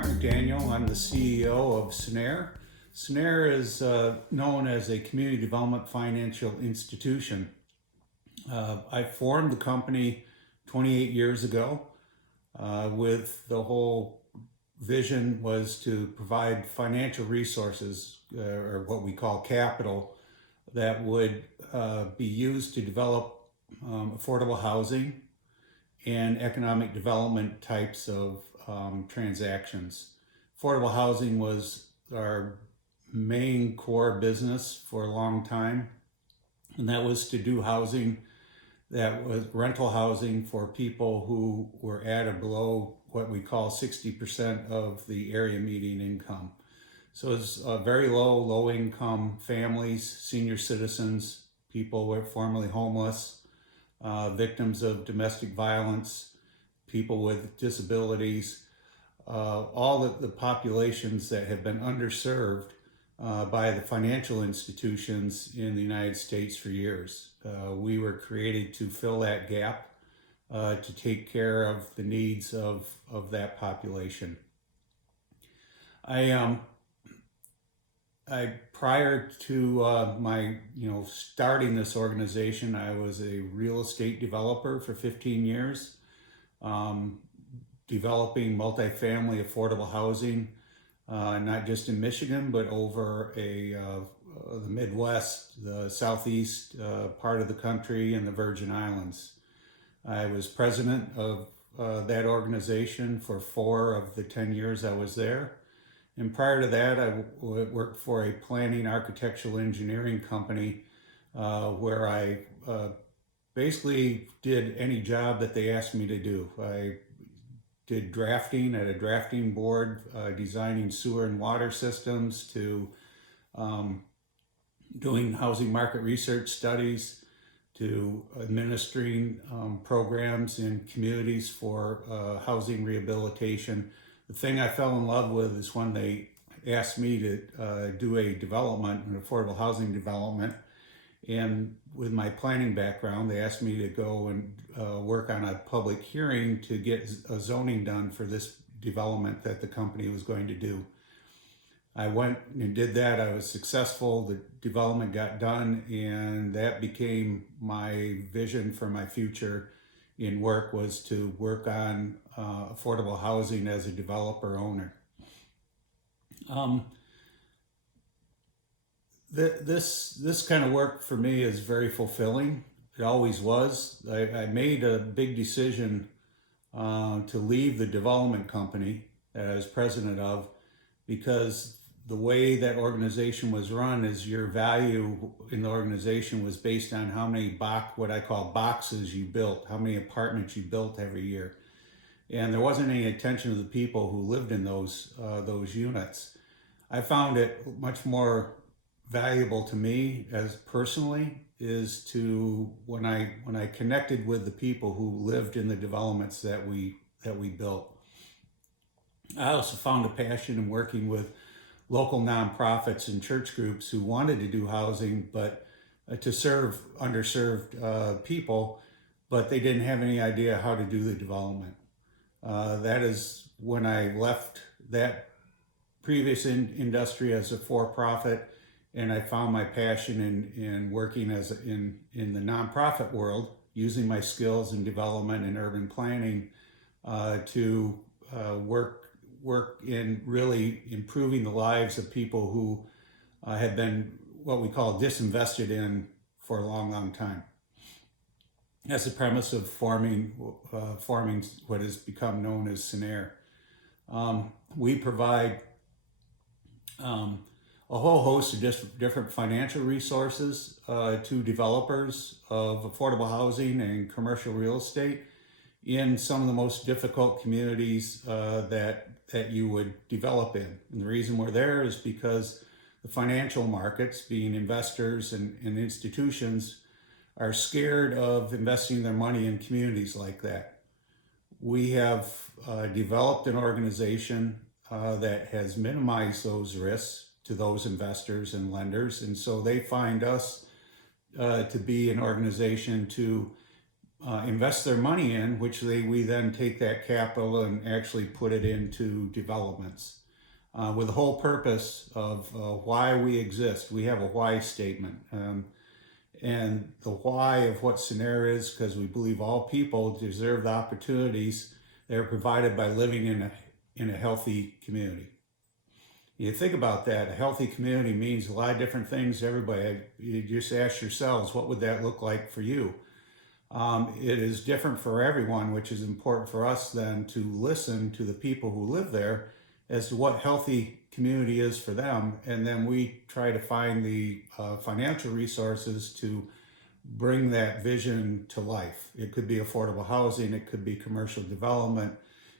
McDaniel. I'm the CEO of Cinnaire. Cinnaire is known as a community development financial institution. I formed the company 28 years ago with the whole vision was to provide financial resources, or what we call capital, that would be used to develop affordable housing and economic development types of transactions. Affordable housing was our main core business for a long time, and that was to do housing that was rental housing for people who were at or below what we call 60% of the area median income. So it's very low income families, senior citizens, people who were formerly homeless, victims of domestic violence, people with disabilities, all of the populations that have been underserved by the financial institutions in the United States for years. We were created to fill that gap, to take care of the needs of that population. I prior to my starting this organization, I was a real estate developer for 15 years, developing multifamily affordable housing, not just in Michigan, but over the Midwest, the Southeast part of the country, and the Virgin Islands. I was president of that organization for 4 of the 10 years I was there. And prior to that, I worked for a planning architectural engineering company where I basically did any job that they asked me to do. I did drafting at a drafting board, designing sewer and water systems, to doing housing market research studies, to administering programs in communities for housing rehabilitation. The thing I fell in love with is when they asked me to do a development, an affordable housing development, and with my planning background, they asked me to go and work on a public hearing to get a zoning done for this development that the company was going to do. I went and did that. I was successful. The development got done, and that became my vision for my future in work, was to work on affordable housing as a developer owner. This kind of work for me is very fulfilling. It always was. I made a big decision to leave the development company that I was president of, because the way that organization was run is your value in the organization was based on how many what I call boxes you built, how many apartments you built every year. And there wasn't any attention to the people who lived in those units. I found it much more valuable to me as personally is to when I connected with the people who lived in the developments that we built. I also found a passion in working with local nonprofits and church groups who wanted to do housing, but to serve underserved people, but they didn't have any idea how to do the development. That is when I left that previous industry as a for-profit, and I found my passion in working in the nonprofit world, using my skills in development and urban planning to work in really improving the lives of people who had been what we call disinvested in for a long time. That's the premise of forming what has become known as Cinnaire. We provide a whole host of different financial resources to developers of affordable housing and commercial real estate in some of the most difficult communities that you would develop in. And the reason we're there is because the financial markets, being investors and institutions, are scared of investing their money in communities like that. We have developed an organization that has minimized those risks to those investors and lenders, and so they find us to be an organization to invest their money in, which we then take that capital and actually put it into developments with the whole purpose of why we exist. We have a why statement. And the why of what Cinnaire is, because we believe all people deserve the opportunities that are provided by living in a healthy community. You think about that, a healthy community means a lot of different things to everybody. You just ask yourselves, what would that look like for you? It is different for everyone, which is important for us then to listen to the people who live there as to what healthy community is for them. And then we try to find the financial resources to bring that vision to life. It could be affordable housing, it could be commercial development,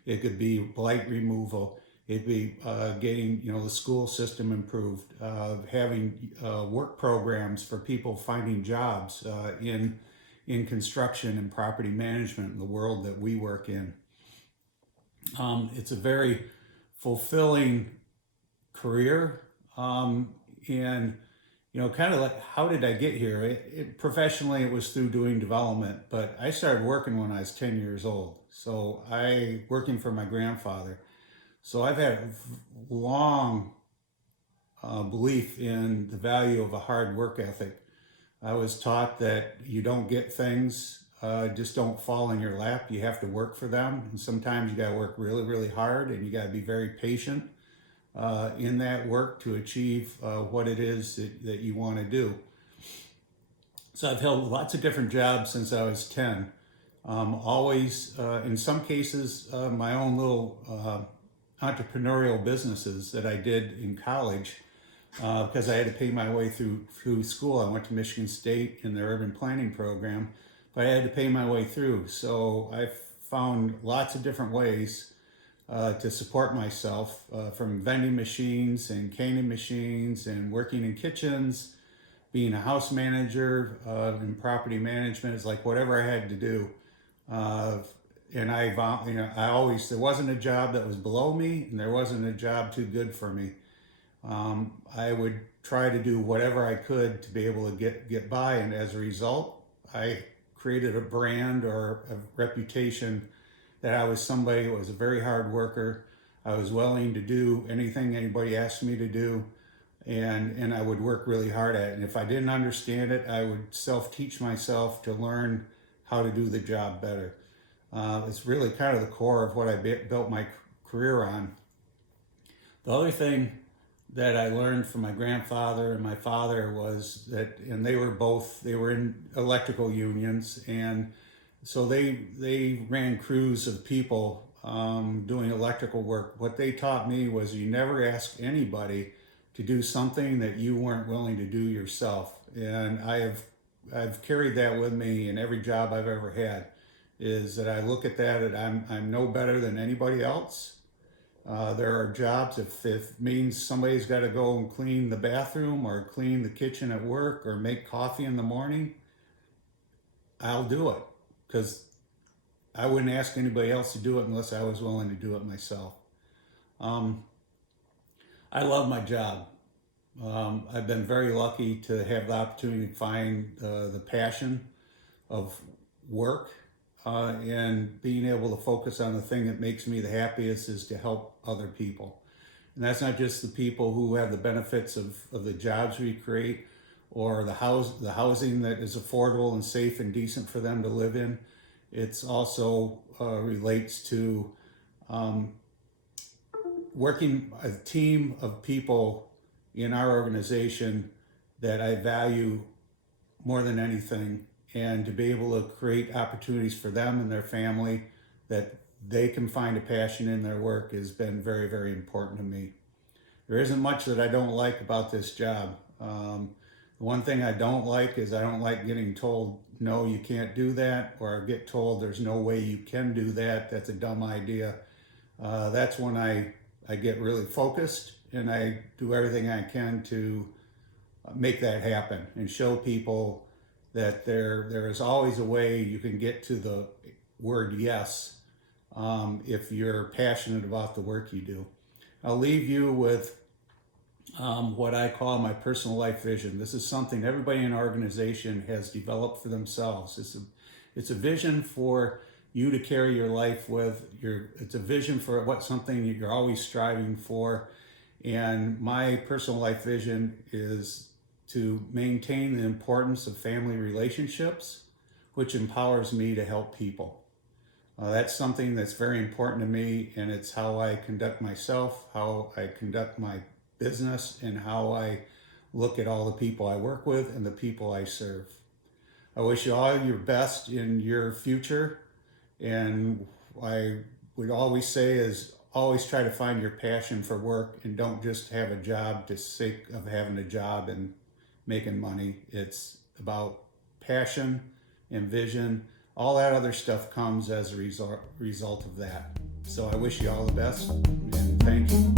it could be blight removal, it'd be getting the school system improved, having work programs for people finding jobs in construction and property management in the world that we work in. It's a very fulfilling career, and kind of like, how did I get here? Professionally, it was through doing development, but I started working when I was 10 years old. So working for my grandfather. So I've had long belief in the value of a hard work ethic. I was taught that you don't get things, just don't fall in your lap. You have to work for them. And sometimes you got to work really, really hard, and you got to be very patient in that work to achieve what it is that you want to do. So I've held lots of different jobs since I was 10. Always, in some cases, my own little entrepreneurial businesses that I did in college. Because I had to pay my way through school. I went to Michigan State in the urban planning program, but I had to pay my way through. So I found lots of different ways to support myself, from vending machines and canning machines and working in kitchens, being a house manager in property management. It's like whatever I had to do. And I always, there wasn't a job that was below me, and there wasn't a job too good for me. I would try to do whatever I could to be able to get by, and as a result, I created a brand or a reputation that I was somebody who was a very hard worker. I was willing to do anything anybody asked me to do, and I would work really hard at it. And if I didn't understand it, I would self-teach myself to learn how to do the job better. It's really kind of the core of what I built my career on. The other thing that I learned from my grandfather and my father was that, and they were in electrical unions, and so they ran crews of people doing electrical work. What they taught me was you never ask anybody to do something that you weren't willing to do yourself. And I've carried that with me in every job I've ever had, is that I look at that and I'm no better than anybody else. There are jobs, if it means somebody's got to go and clean the bathroom or clean the kitchen at work or make coffee in the morning, I'll do it, because I wouldn't ask anybody else to do it unless I was willing to do it myself. I love my job. I've been very lucky to have the opportunity to find the passion of work. And being able to focus on the thing that makes me the happiest is to help other people. And that's not just the people who have the benefits of the jobs we create, or the housing that is affordable and safe and decent for them to live in. It's also relates to working a team of people in our organization that I value more than anything, and to be able to create opportunities for them and their family that they can find a passion in their work has been very, very important to me. There isn't much that I don't like about this job. The one thing I don't like is I don't like getting told, no, you can't do that, or get told there's no way you can do that. That's a dumb idea. That's when I get really focused, and I do everything I can to make that happen and show people that there is always a way you can get to the word yes if you're passionate about the work you do. I'll leave you with what I call my personal life vision. This is something everybody in our organization has developed for themselves. It's a vision for you to carry your life with. It's a vision for something you're always striving for. And my personal life vision is to maintain the importance of family relationships, which empowers me to help people. That's something that's very important to me, and it's how I conduct myself, how I conduct my business, and how I look at all the people I work with and the people I serve. I wish you all your best in your future, and I would always say is always try to find your passion for work and don't just have a job for the sake of having a job and making money. It's about passion and vision. All that other stuff comes as a result of that. So I wish you all the best, and thank you.